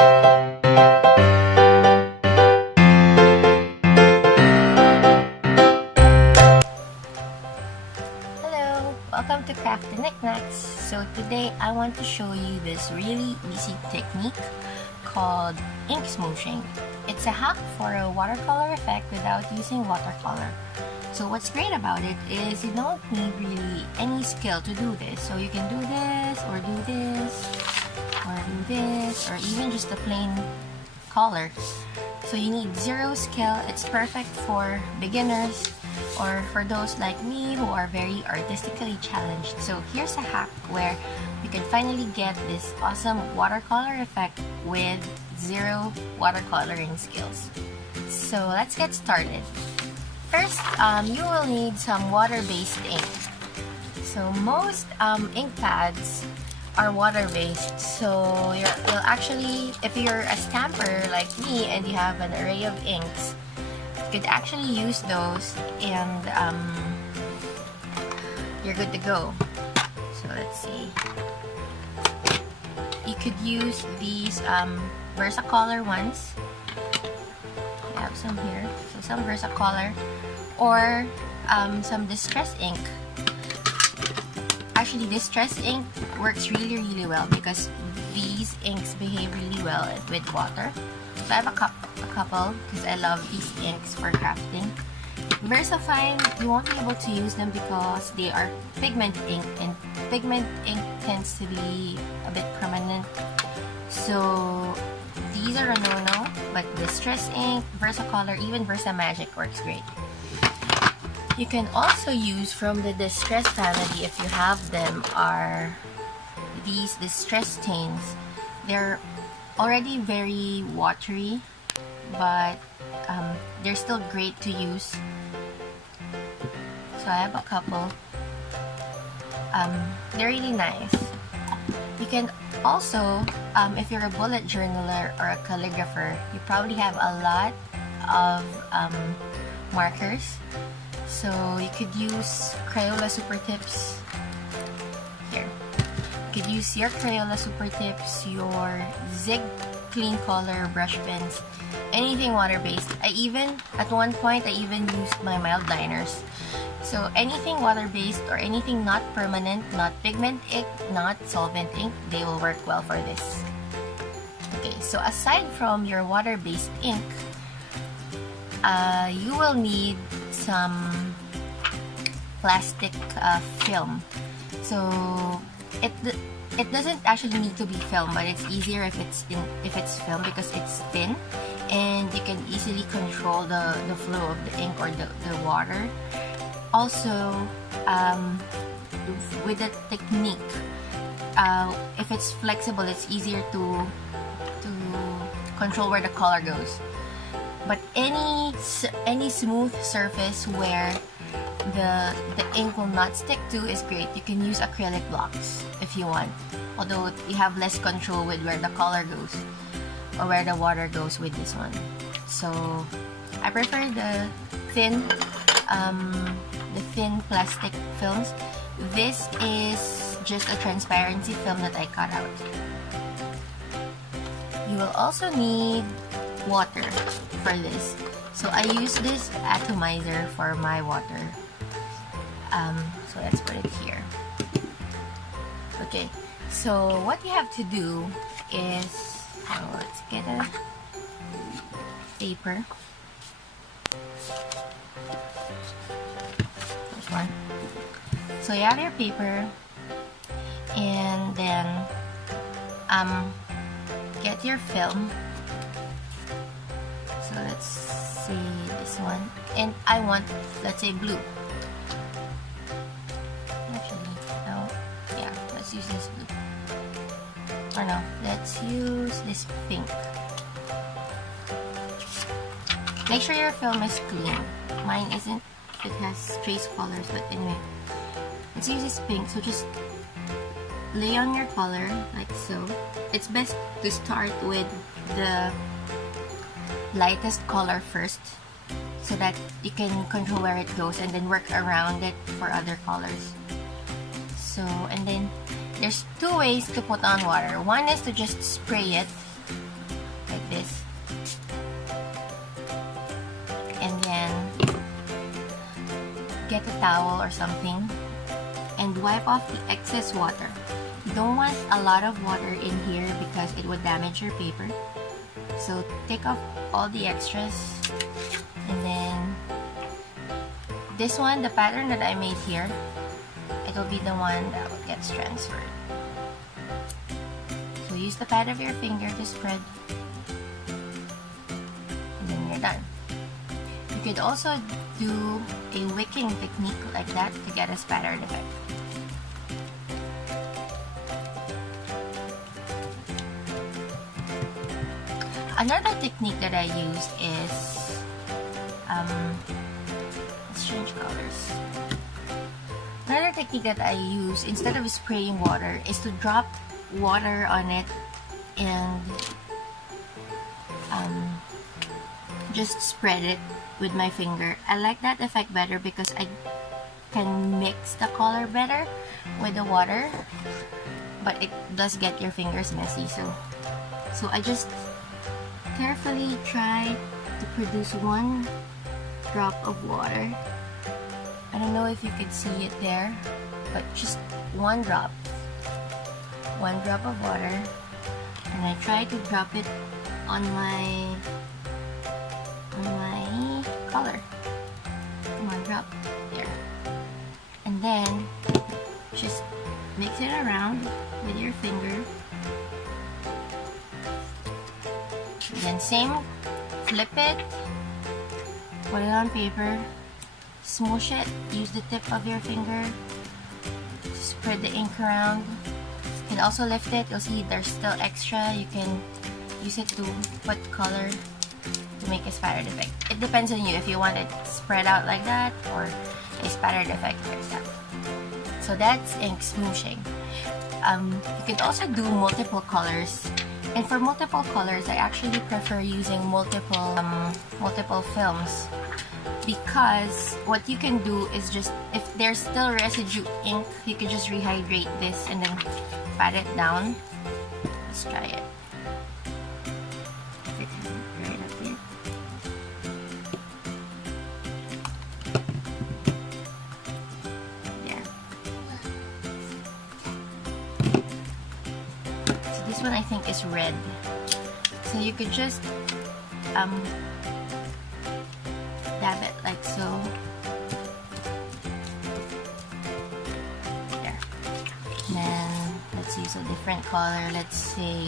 Hello, welcome to Craft the Knickknacks. So today I want to show you this really easy technique called ink smooshing. It's a hack for a watercolor effect without using watercolor. So what's great about it is you don't need really any skill to do this. So you can do this, or do this, or do this, or even just a plain color. So you need zero skill. It's perfect for beginners or for those like me who are very artistically challenged. So here's a hack where you can finally get this awesome watercolor effect with zero watercoloring skills. So let's get started. First, you will need some water-based ink. So most ink pads are water-based. So you'll actually, if you're a stamper like me and you have an array of inks, you could actually use those and you're good to go. So let's see. You could use these Versacolor ones. I have some here. So some Versacolor or some distress ink. Actually, distress ink works really well because these inks behave really well with water. So I have a couple because I love these inks for crafting. Versafine, you won't be able to use them because they are pigment ink, and pigment ink tends to be a bit permanent. So these are a no-no, but distress ink, Versacolor, even Versamagic works great. You can also use from the distress family, if you have them, are these distress stains. They're already very watery, but they're still great to use. So I have a couple. They're really nice. You can also, if you're a bullet journaler or a calligrapher, you probably have a lot of markers. So you could use Crayola Super Tips. Here. You could use your Crayola Super Tips, your Zig Clean Color brush pens, anything water-based. At one point, I even used my mild liners. So anything water-based or anything not permanent, not pigment ink, not solvent ink, they will work well for this. Okay, so aside from your water-based ink, you will need some plastic film. So it doesn't actually need to be film, but it's easier if it's film because it's thin and you can easily control the flow of the ink or the water. Also, with the technique, if it's flexible, it's easier to control where the color goes. But any smooth surface where the ink will not stick to is great. You can use acrylic blocks if you want, although you have less control with where the color goes or where the water goes with this one. So I prefer the thin plastic films. This is just a transparency film that I cut out. You will also need water for this. So I use this atomizer for my water. So let's put it here. Okay, so what you have to do is, let's get a paper. This one. So you have your paper, and then get your film. So let's see this one, and I want, let's say, blue. Actually, no, yeah, let's use this blue. Or no, let's use this pink. Make sure your film is clean. Mine isn't. It has trace colors, but anyway, let's use this pink. So just lay on your color like so. It's best to start with the lightest color first so that you can control where it goes and then work around it for other colors. So, and then there's two ways to put on water. One is to just spray it this. And then get a towel or something and wipe off the excess water. You don't want a lot of water in here because it would damage your paper. So take off all the extras, and then this one, the pattern that I made here, it will be the one that gets transferred. So use the pad of your finger to spread, and then you're done. You could also do a wicking technique like that to get a spattered effect. Another technique that I use is, let's change colors. Another technique that I use instead of spraying water is to drop water on it and just spread it with my finger. I like that effect better because I can mix the color better with the water, but it does get your fingers messy. So I just carefully try to produce one drop of water. I don't know if you could see it there, but just one drop of water, and I try to drop it on my color. One drop there, and then just mix it around with your finger. Then same, flip it, put it on paper, smoosh it, use the tip of your finger, spread the ink around, and also lift it. You'll see there's still extra. You can use it to put color to make a spattered effect. It depends on you if you want it spread out like that or a spattered effect like that. So that's ink smooshing. You could also do multiple colors. And for multiple colors, I actually prefer using multiple films, because what you can do is just, if there's still residue ink, you can just rehydrate this and then pat it down. Let's try it. Right up here. Yeah. This one I think is red, so you could just dab it like so. There. Then let's use a different color. Let's say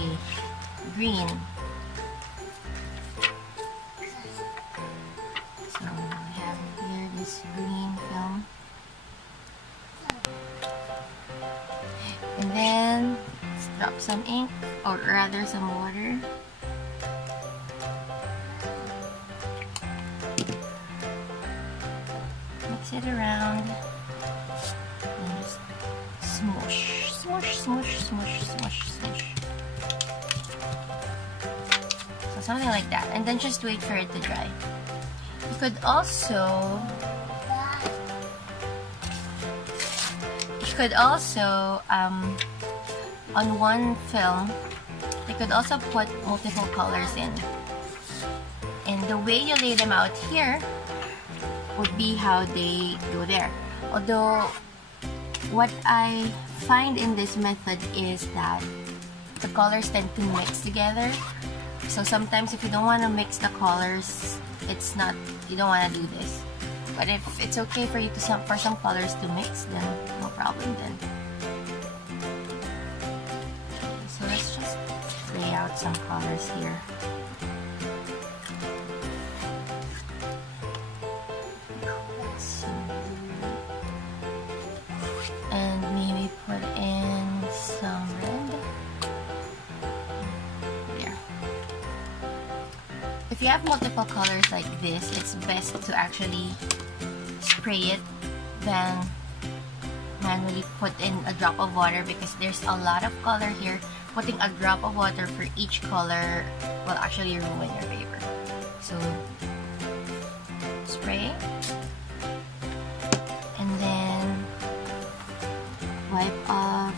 green. So we have here this green film, and then drop some ink, or rather some water. Mix it around and just smoosh, smoosh, smoosh, smoosh, smoosh, smoosh. So something like that, and then just wait for it to dry. You could also on one film, you could also put multiple colors in. And the way you lay them out here would be how they go there. Although, what I find in this method is that the colors tend to mix together. So sometimes if you don't want to mix the colors, you don't want to do this. But if it's okay for you for some colors to mix, then no problem then. So let's just lay out some colors here. And maybe put in some red. There. If you have multiple colors like this, it's best to actually spray it than manually put in a drop of water, because there's a lot of color here. Putting a drop of water for each color will actually ruin your paper. So spray, and then wipe off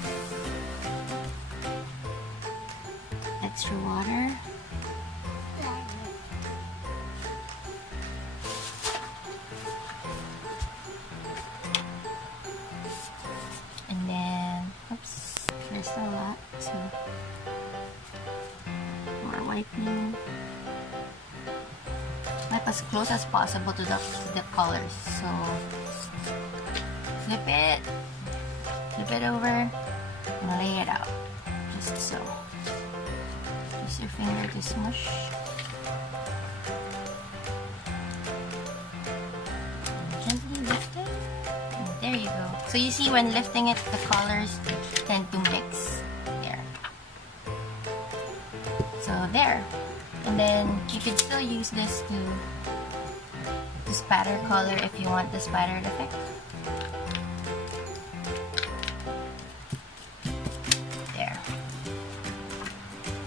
extra water. wiping. Wipe as close as possible to the colors. So flip it over, and lay it out. Just so. Use your finger to smoosh. Gently lift it. And there you go. So you see when lifting it, the colors tend to mix. There. So there. And then you can still use this to spatter color if you want the spattered effect. There.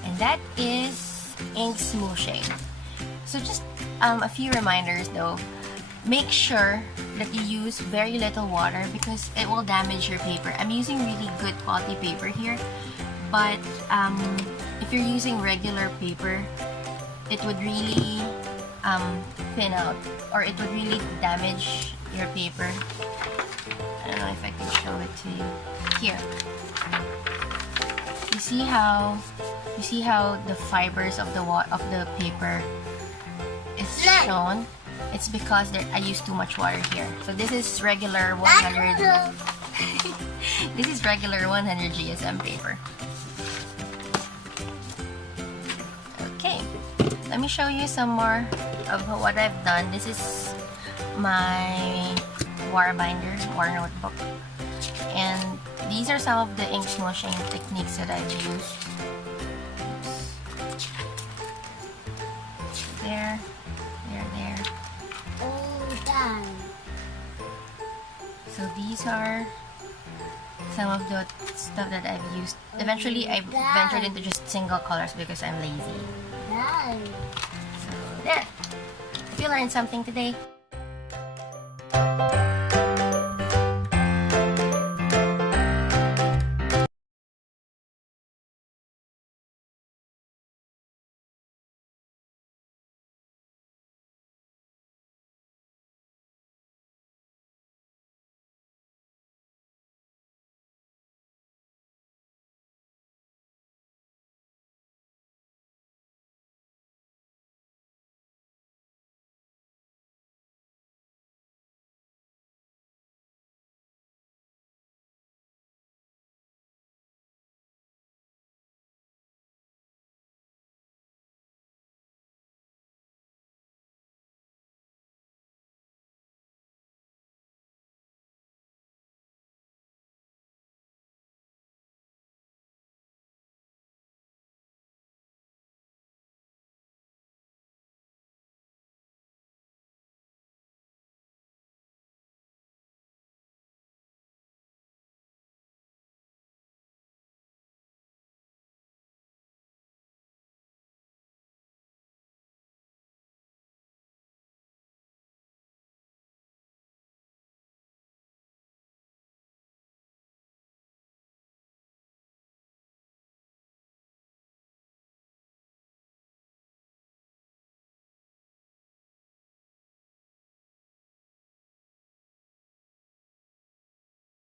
And that is ink smooshing. So just a few reminders though. Make sure that you use very little water because it will damage your paper. I'm using really good quality paper here, but if you're using regular paper, it would really thin out, or it would really damage your paper. I don't know if I can show it to you. Here. You see how the fibers of the paper is shown? It's because I used too much water here. So this is regular 100. This is regular 100 GSM paper. Okay, let me show you some more of what I've done. This is my war binder, war notebook, and these are some of the ink smooshing techniques that I've used. There. So these are some of the stuff that I've used. Eventually, I've ventured into just single colors because I'm lazy. So there. If you learned something today.